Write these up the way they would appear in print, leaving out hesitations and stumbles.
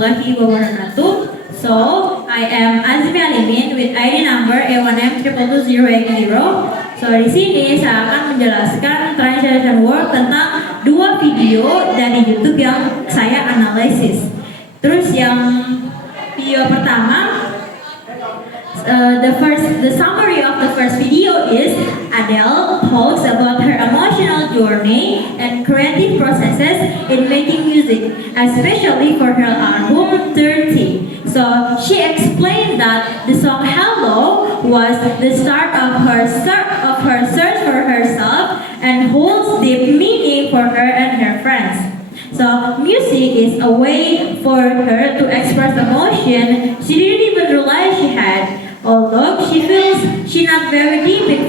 warahmatullahi wabarakatuh. So, I am Azmi Alimin with ID number A1M2220880. So, di sini saya akan menjelaskan translation word tentang dua video dari YouTube yang saya analisis. Terus yang video pertama, the summary of the first video is Adele talks about her emotional journey and creative processes in making music, especially for her album 30. So she explained that the song Hello was the start of her search for herself and holds deep meaning for her and her friends. So music is a way for her to express emotion she didn't even realize she had. Although she feels she's not very deep in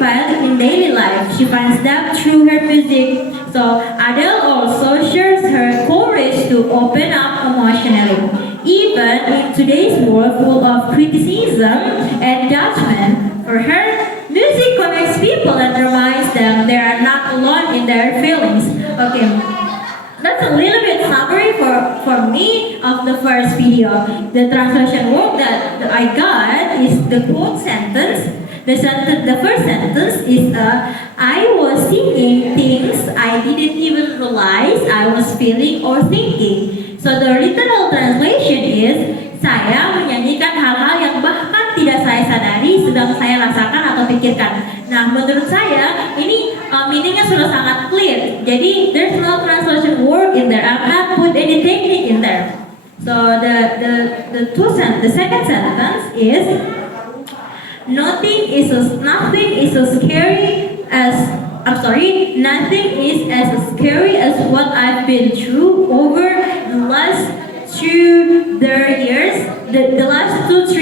daily life, she finds that through her music. So Adele also shares her courage to open up emotionally. Even in today's world full of criticism and judgment, for her, music connects people and reminds them they are not alone in their feelings. Okay. That's a little bit summary for me of the first video. The translation word that I got is the quote sentence. The first sentence is I was singing things I didn't even realize I was feeling or thinking. So the literal translation is saya menyanyikan hal-hal yang bahkan tidak saya sadari sedang saya rasakan atau pikirkan. Nah, menurut saya ini meaningnya sudah sangat clear. Jadi there's no translation word in there. I'm not put any technique in there. So the second sentence is nothing is as scary as nothing is as scary as what I've been through over the last 2-3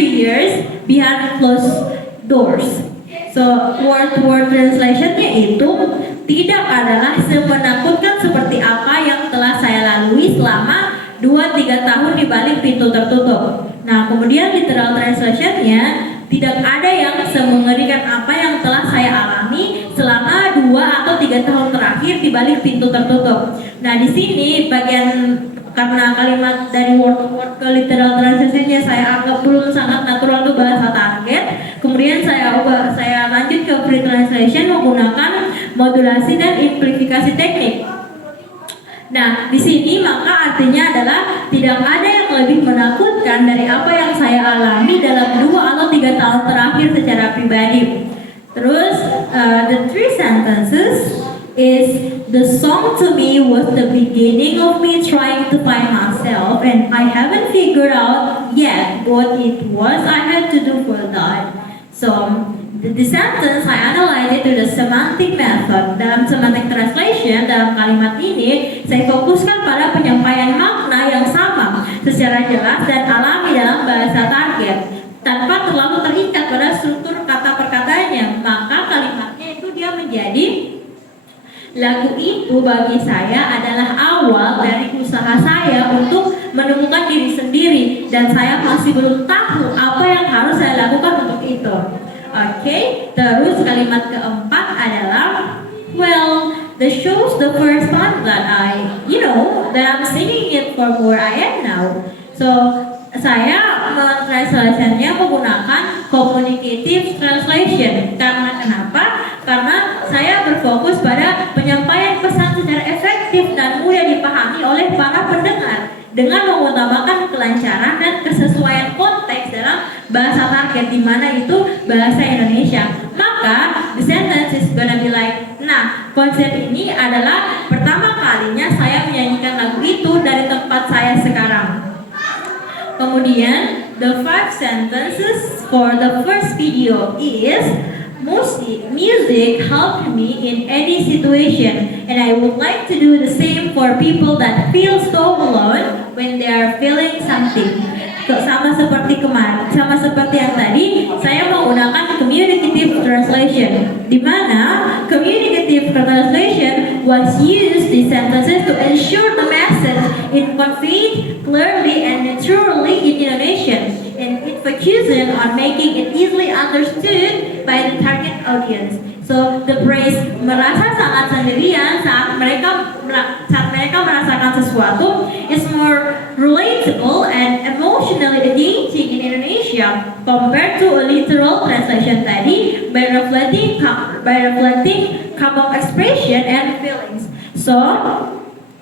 years behind closed doors. So word translationnya itu tidak adalah semenakutkan seperti apa yang telah saya lalui selama 2-3 tahun di balik pintu tertutup. Nah, kemudian literal translationnya tidak ada yang semengerikan apa yang telah saya alami selama 2 atau 3 tahun terakhir di balik pintu tertutup. Nah, di sini bagian karena kalimat dari word ke literal translationnya saya anggap belum sangat natural ke bahasa target. Kemudian saya lanjut ke free translation menggunakan modulasi dan amplifikasi teknik. Nah, di sini maka artinya adalah tidak ada yang lebih menakutkan dari apa yang saya alami dalam 2 atau 3 tahun terakhir secara pribadi. Terus the three sentences is the song to me was the beginning of me trying to find myself, and I haven't figured out yet what it was I had to do for that. So the sentence I analyze it to the semantic method. Dalam semantic translation, dalam kalimat ini saya fokuskan pada penyampaian makna yang sama secara jelas dan alami dalam bahasa target tanpa terlalu terikat pada struktur kata perkataannya. Maka kalimatnya itu dia menjadi lagu itu bagi saya adalah awal dari usaha saya untuk menemukan diri sendiri dan saya masih belum tahu apa yang harus saya lakukan untuk itu. Oke, terus kalimat keempat adalah well, the show's the first time that I'm singing it from where I am now. So saya mentranslasinya menggunakan communicative translation. Karena kenapa? Karena saya berfokus pada penyampaian pesan secara efektif dan mudah dipahami oleh para pendengar dengan mengutamakan kelancaran dan kesesuaian konteks dalam bahasa target, di mana itu bahasa Indonesia. Maka the sentence is gonna be like, nah, konsep ini adalah pertama kalinya saya menyanyikan lagu itu dari tempat saya sekarang. Kemudian the 5 sentences for the first video is music helped me in any situation, and I would like to do the same for people that feel so alone when they are feeling something. Sama seperti yang tadi, saya menggunakan communicative translation, di mana communicative translation was used in sentences to ensure the message is conveyed clearly and naturally in Indonesian. And it focusing on making it easily understood by the target audience. So the praise merasa sangat sendirian saat mereka merasakan sesuatu is more relatable and emotionally engaging in Indonesia compared to a literal translation tadi by reflecting common expression and feelings. So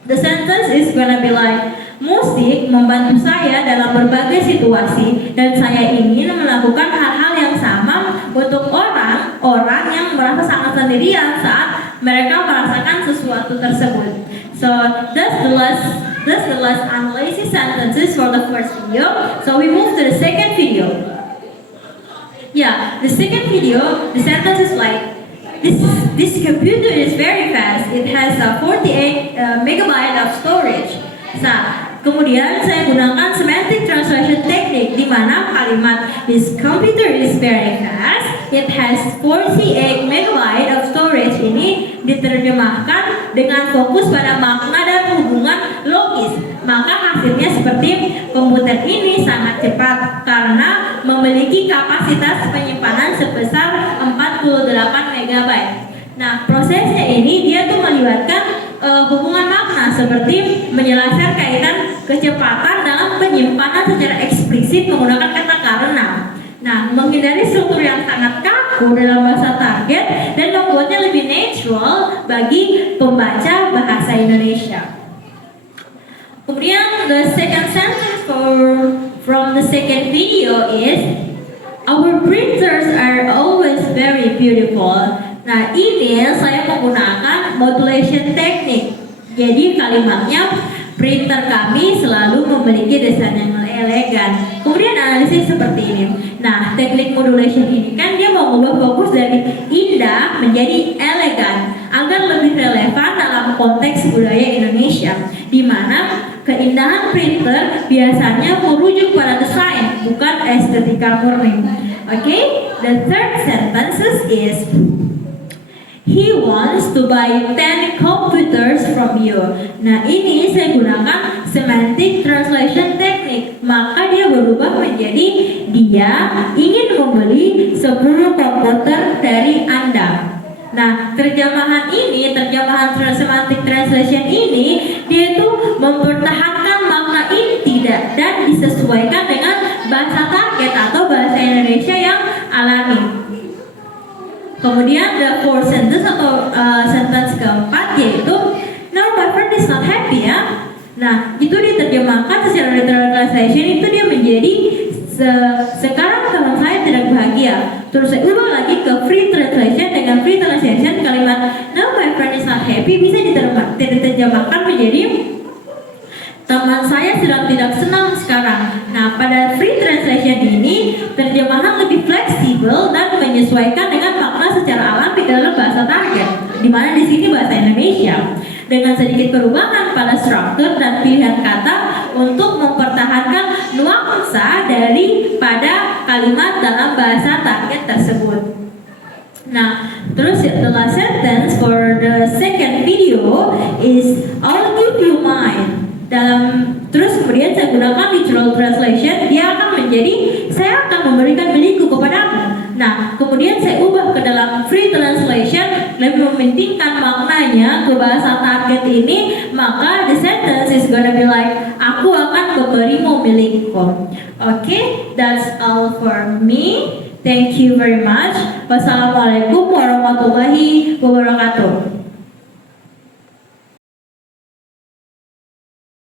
the sentence is gonna be like, musik membantu saya dalam berbagai situasi dan saya ingin melakukan hal-hal yang sama untuk orang-orang yang merasa sangat sendirian saat mereka merasakan sesuatu tersebut. So that's the last analysis sentences for the first video. So we move to the second video. Yeah, the second video, the sentence is like, this computer is very fast. It has a 48 megabyte of storage. Nah, kemudian saya gunakan semantic translation technique di mana kalimat this computer is very fast, it has 48 megabyte of storage ini diterjemahkan dengan fokus pada makna dan hubungan logis. Maka hasilnya seperti komputer ini sangat cepat karena memiliki kapasitas penyimpanan sebesar 48 megabyte. Nah, prosesnya ini dia tuh melibatkan hubungan makna seperti menjelaskan kaitan kecepatan dalam penyimpanan secara eksplisit menggunakan kata karena. Nah, menghindari struktur yang sangat kaku dalam bahasa target dan membuatnya lebih natural bagi pembaca bahasa Indonesia. Kemudian the second sentence from the second video is, our printers are always very beautiful. Nah, ini saya menggunakan modulation technique. Jadi kalimatnya, printer kami selalu memiliki desain yang elegan. Kemudian analisis seperti ini. Nah, teknik modulation ini kan dia mau mengubah fokus dari indah menjadi elegan agar lebih relevan dalam konteks budaya Indonesia, di mana keindahan printer biasanya merujuk pada desain, bukan estetika murni. Okay, the third sentence is, he wants to buy 10 computers from you. Nah, ini saya gunakan semantic translation technique. Maka dia berubah menjadi dia ingin membeli 10 komputer dari Anda. Nah, terjemahan semantic translation ini dia itu mempertahankan makna inti dan disesuaikan dengan bahasa target atau bahasa Indonesia yang alami. Kemudian the fourth sentence atau sentence keempat yaitu, now my friend is not happy ya. Nah, itu diterjemahkan secara literal translation itu dia menjadi sekarang teman saya tidak bahagia. Terus saya ubah lagi ke free translation. Dengan free translation kalimat now my friend is not happy bisa diterjemahkan menjadi teman saya sedang tidak senang sekarang. Nah, pada free translation ini terjemahan lebih fleksibel dan menyesuaikan dengan makna secara alami dalam bahasa target, di mana di sini bahasa Indonesia, dengan sedikit perubahan pada struktur dan pilihan kata untuk mempertahankan nuansa daripada kalimat dalam bahasa target tersebut. Nah, terus the last sentence for the second video is, I'll give you mine. Terus kemudian saya gunakan literal translation, dia akan menjadi saya akan memberikan milikku kepadamu. Nah, kemudian saya ubah ke dalam free translation, lebih mementingkan maknanya ke bahasa target ini, maka the sentence is gonna be like, aku akan memberimu milikku. Okay, that's all for me. Thank you very much. Wassalamualaikum warahmatullahi wabarakatuh.